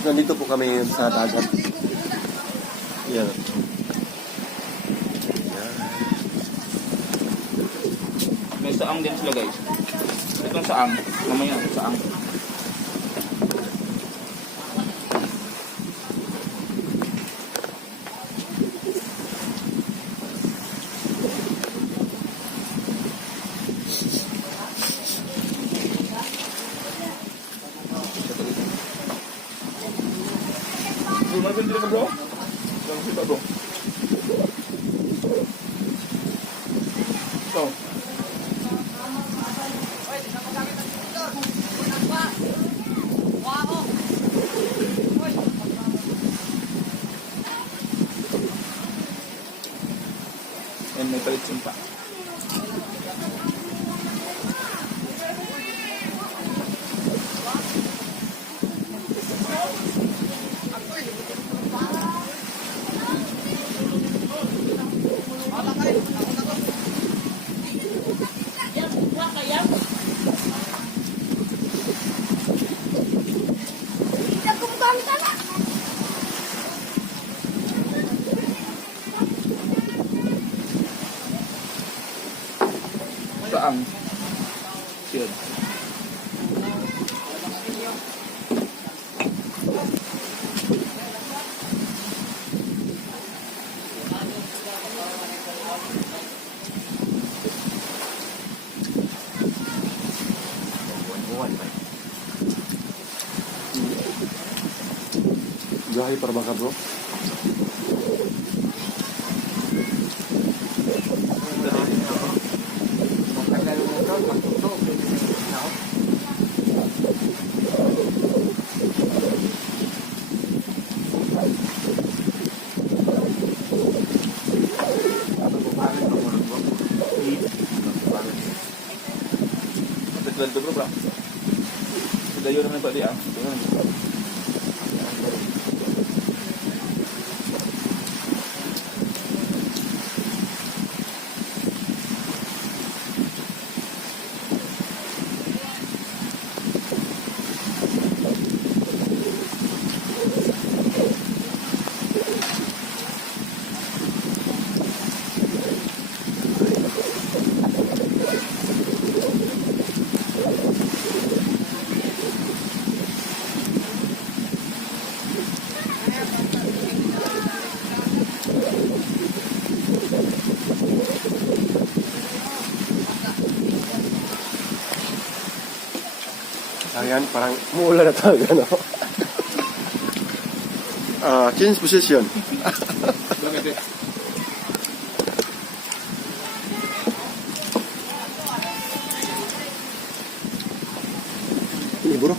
Nandito po kami sa dagat. Yan. May saang din sila guys. Itong saang. Mamaya saang. Gimana sih bro? Jangan kita bro. So. And may palit sinta. Saang. Yun. Gahay para baka bro. Betul bro bro. Sudah yun naman pa di ah. Ayan, parang mula na talaga, no? Change position. Ini bro.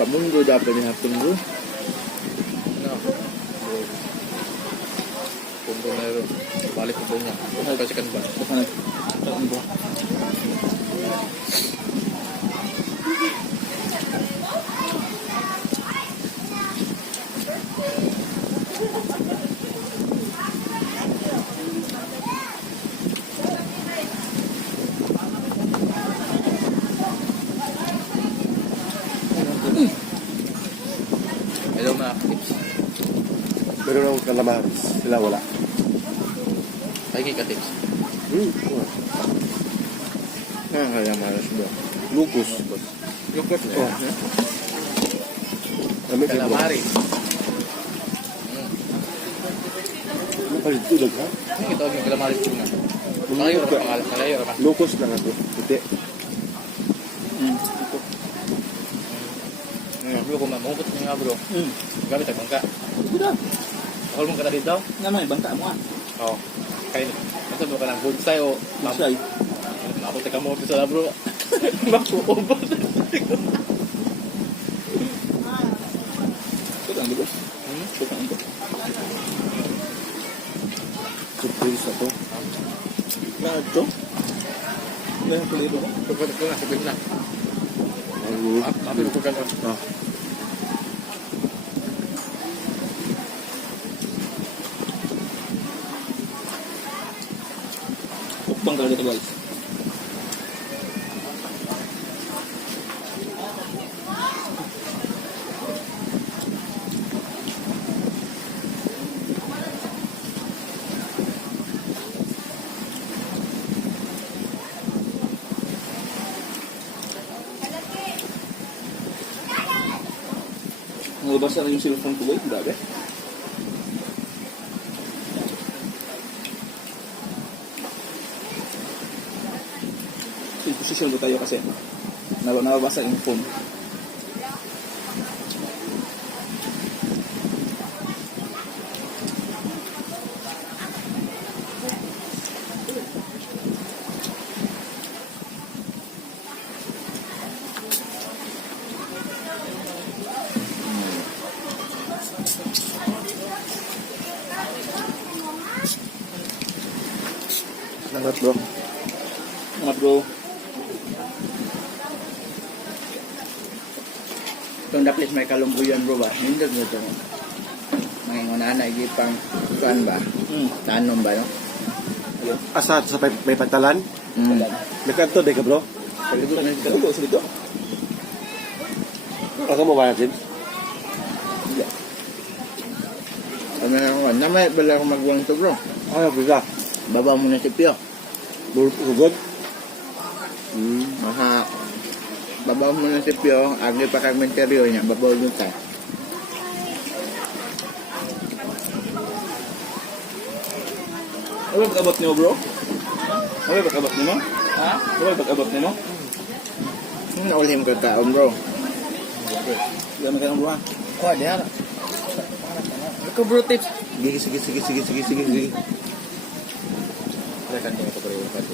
Pamundo dapat ni hapon bro. Punto na rin. Balik ko niya. Kasi kan ba? Saan ba? Hello mga kids. Meron akong calamares. Sila wala. Lagi ka tips. Calamares bro. Lupus. Lupus na Oh. Calamares. Ano pa rin tulog ha? Ano ito ang calamares tuna? Malayo ra pangalan, malayo ra. Lukos lang ako. Puti. Ito. Bro, kung mamukot niya nga bro. Gamit ang bangka. Ito na. Ako mong kata dito? Naman, bangka mo ah. Oo. Kaya, basta mo ka ng bonsai o Masay. Ako teka mo sa bro. Makuubos. Ito lang, diba? Ito lang ito. Surprise na to. Na ito? Ano yung kulido ko? Pagkat ko na, sabit na. Ang Sabi ko ka na. Upang talaga ito guys. Nalabas na rin yung cellphone ko boy, grabe. Yung position ko tayo kasi nababasa yung phone. Salamat bro. Mga bro, Itong daplis may kalungkuyan bro ba? Hindi mo ito. May ngunana pang saan ba? Tanom ba no? Asa sa may pantalan? May kanto di ka bro? kalugo sa dito. Ako mo ba James? Kami na ako. Namay bala akong magwang to bro. Ayaw bisa. Baba mo na si Pio. Burugod? Maha. Baba mo na si Pio. Agli pa kag menteryo niya. Babaw yun ka. Ano ba pag-abot niyo bro? Ano ba pag-abot niyo? Ha? Ano ba pag-abot niyo? Naulhim ka kaon bro. Gano'n ka ng bro ah. Oh, diyan. Ikaw bro tips. Sige. Kaya kanto ito pero yung kanto.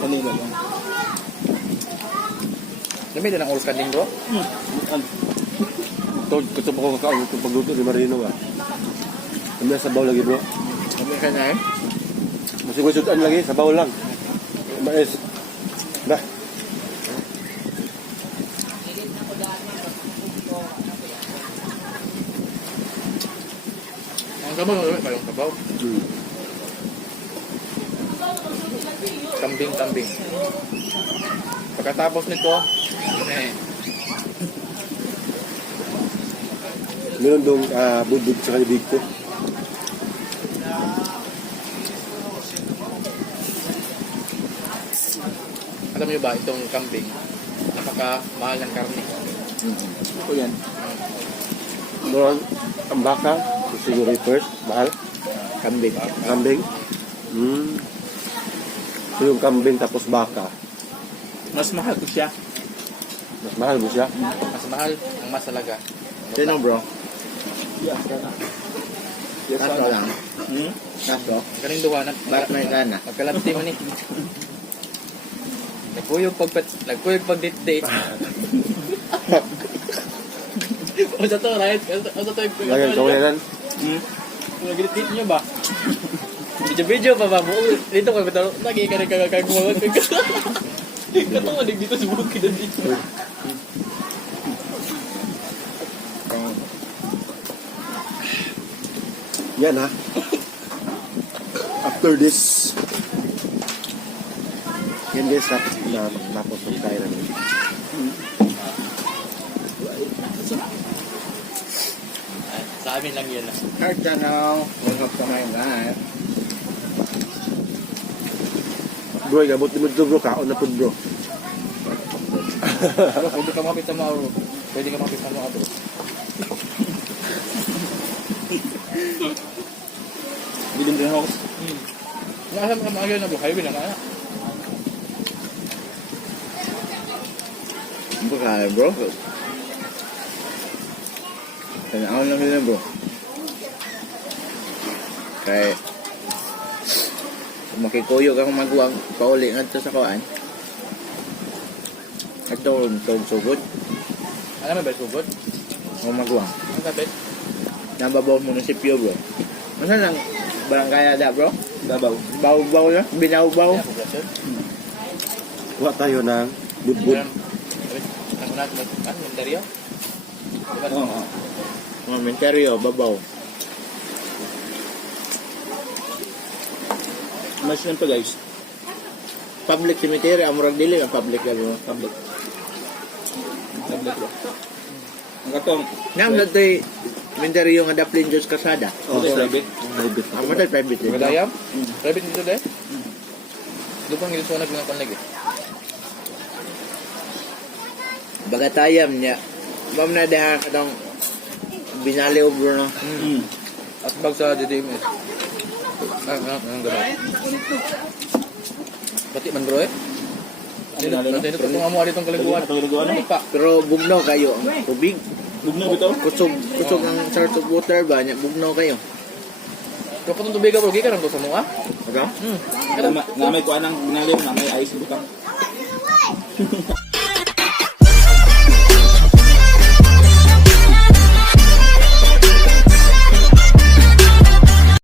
Kanila lang. Dami din ang oras kanting bro. Ito, gusto mo ko kakaon. Ito pagluto ni Marino ba? Kami sa sabaw lagi bro. Kami ka na eh. Masigusutan lagi, sabaw lang. Mais. Dah. Ang sabaw, yung sabaw. Kambing. Pagkatapos nito, Meron dong budbud sa kanibig ko. alam niyo ba itong kambing, napakamahal ng karne. Ito yan. Meron ang baka, siguro first, mahal. Kambing. Kambing. So yung kambing tapos baka. Mas mahal ko siya. Mas mahal mo siya. Mas mahal, ang mas talaga. Sino bro? Yes, kana. Yes, Kaso kana. lang. Kaso. Kaning duwa na. Bakit may gana? Magkalabti mo ni. Nagpuyog pag date. O sa to, right? O sa to, Lagyan kawayanan. Nag-date nyo ba? Video pa ba? Dito ka, lagi ka rin kagagawa. Katong anig dito sa bukid na dito. Yan ha. After this, yan guys, tapos ng kaya namin. Sa amin lang yan. Hard na now. Huwag ka may gana. Bro, gabot mo dito bro, kaon na po bro. Pwede ka makapit sa mga bro. Pwede ka makapit sa mga bro. Bilin din ako. Masam ka mga na bro, highway na kaya. Ano ba kaya bro? Tanaan lang nila bro. Kaya kung makikuyo ka kung magwang pauli nga ito sa kawaan. Ito ang sugod. Alam mo ba sugod? Kung magwang. Ang kapit? Nababaw munisipyo bro. Masa lang barangay ada bro? Dabaw. Baw-baw na? Binaw-baw? Kaya poblasyon. Kuha tayo ng budbud. Ano natin ano interior? Diba? Oo. Mga menteryo, babaw. Mas lang pa guys. Public cemetery, amurag dili ang public na bro. Tablet. Tablet bro. Ang katong. Ngam na ito'y menteryo nga daplin Diyos kasada. Oh, private. Private. Ang matay private dito. Gadayam? Private dito deh. Lupang gilisuanag mga konlag eh. Bagatayam niya. Bam na daha katong binaliw bro no. At bag sa DDM eh. Ang gano'n. Pati man bro eh. Nanti ito kung amo ditong kaliguan. Atong ginagawa na. Pa. Pero bugnaw kayo ang tubig. Bugnaw bitaw. Kusog ang sort of water ba niya bugnaw kayo. Kung patong tubig ka bro, gikan to sa mga. Okay? Kada Nga may kuha ng binaliw na may ice butang.